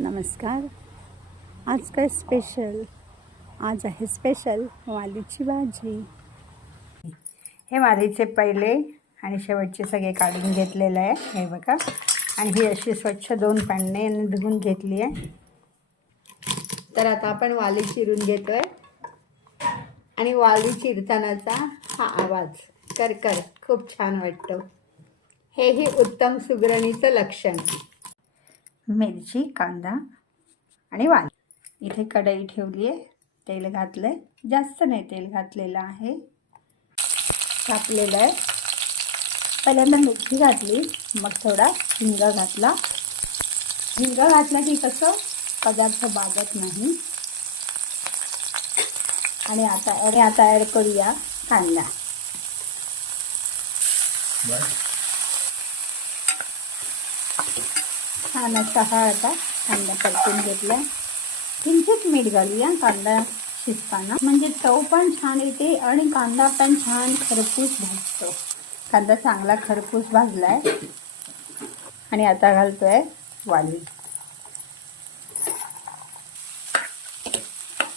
नमस्कार. आज काय स्पेशल? आज आहे स्पेशल वालीची भाजी. हे वालीचे पहिले आणि शेवटचे सगळे काढून घेतलेलं आहे, हे बघा. आणि ही अशी स्वच्छ 2 पाण्याने धुवून घेतली आहे. तर आता आपण वाली चिरून घेतोय आणि वाली चिरतानाचा हा आवाज करकर खूप छान वाटतो. हेही उत्तम सुगरणीचं लक्षण. मिरची, कांदा आणि वाली. इथे कढई ठेवली आहे, तेल घातलंय. जास्त नाही तेल घातलेलं आहे, कापलेलं आहे. पहिल्यांदा मिरची घातली, मग थोडा हिंग घातला. हिंग घातला की कसं पदार्थ बागत नाही. आणि आता ॲड करूया कांदा. छान असा हा आता कांदा परतून घेतला. किंचित मीठ घालूया कांदा शिजताना, म्हणजे चव पण छान येते आणि कांदा पण छान खरपूस भाजतो. कांदा चांगला खरपूस भाजला आहे. आणि आता घालतोय वाली.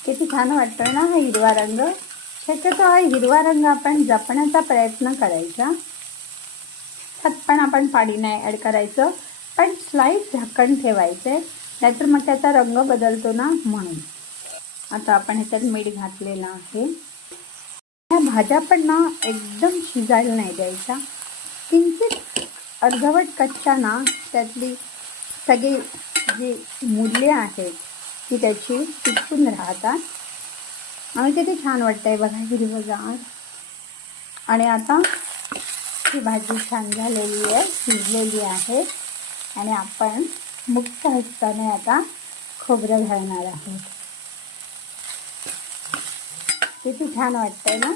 किती छान वाटतोय ना हा हिरवा रंग. शक्यतो हा हिरवा रंग आपण जपण्याचा प्रयत्न करायचा. त्यात पण आपण पाणी नाही ॲड करायचं, पण स्लाईट झाकण ठेवायचे, नाहीतर मग त्याचा रंग बदलतो ना, म्हणून. आता आपण ह्याच्यात मीठ घातलेलं आहे. ह्या भाज्या पण ना एकदम शिजायला नाही द्यायच्या. किंचित अर्धवट कच्च्या ना त्यातली सगळी जी मूल्ये आहेत ती त्याची टिकून राहतात. आणि किती छान वाटतंय बघा, हिरवंगार. आणि आता ही भाजी छान झालेली आहे, शिजलेली आहे. आणि आपण मुक्त हस्ताने आता खोबरं घालणार आहोत. किती छान वाटतंय ना.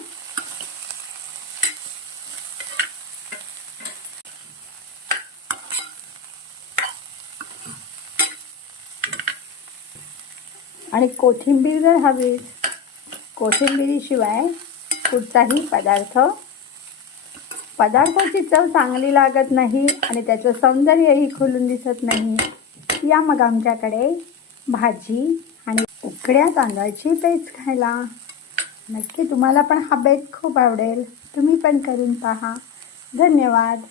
आणि कोथिंबीर जर हवी, कोथिंबीरीशिवाय कुठचाही पदार्थाची चव चांगली लागत नाही आणि त्याचं सौंदर्यही खुलून दिसत नाही. या मग आमच्याकडे भाजी आणि उकड्या तांदळाची पेज खायला. नक्की तुम्हाला पण हा बेत खूप आवडेल. तुम्ही पण करून पहा. धन्यवाद.